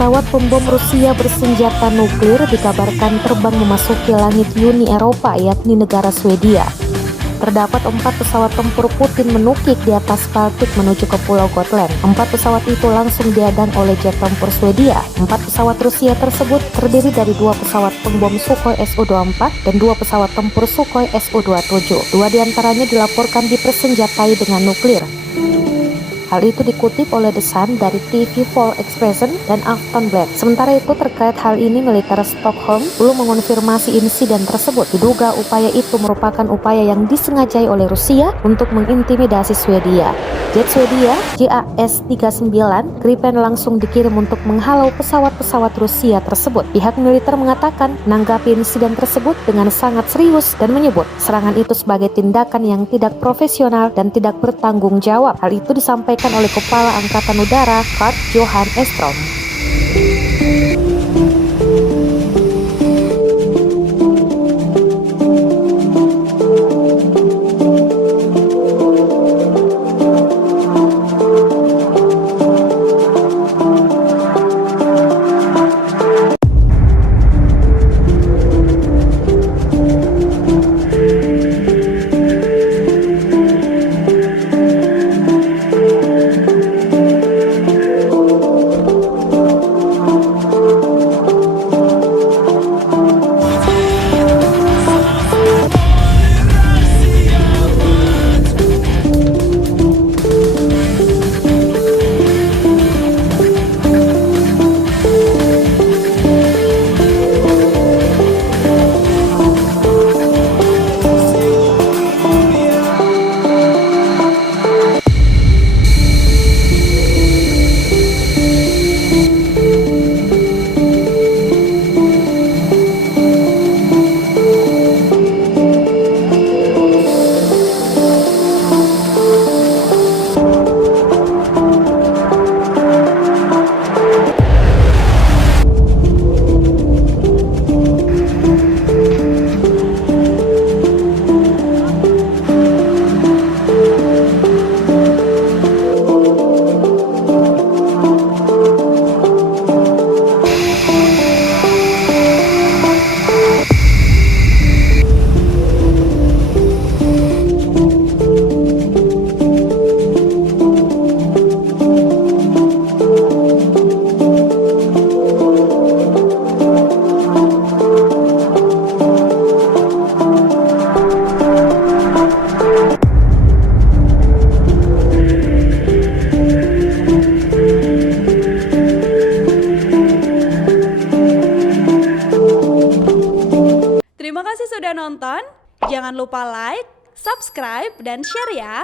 pesawat pembom Rusia bersenjata nuklir dikabarkan terbang memasuki langit Uni Eropa, yakni negara Swedia. Terdapat 4 pesawat tempur Putin menukik di atas Baltik menuju ke Pulau Gotland. 4 pesawat itu langsung diadang oleh jet tempur Swedia. 4 pesawat Rusia tersebut terdiri dari 2 pesawat pembom Sukhoi Su-24 dan 2 pesawat tempur Sukhoi Su-27. 2 diantaranya dilaporkan dipersenjatai dengan nuklir. Hal itu dikutip oleh The Sun dari TV4 Expression dan Aftonbladet. Sementara itu, terkait hal ini, militer Stockholm belum mengonfirmasi insiden tersebut. Diduga upaya itu merupakan upaya yang disengajai oleh Rusia untuk mengintimidasi Swedia. Jet Swedia JAS-39 Gripen langsung dikirim untuk menghalau pesawat-pesawat Rusia tersebut. Pihak militer mengatakan menanggapi insiden tersebut dengan sangat serius dan menyebut serangan itu sebagai tindakan yang tidak profesional dan tidak bertanggung jawab. Hal itu disampaikan oleh Kepala Angkatan Udara Karl Johan Estrom. Terima kasih sudah nonton. Jangan lupa like, subscribe, dan share ya.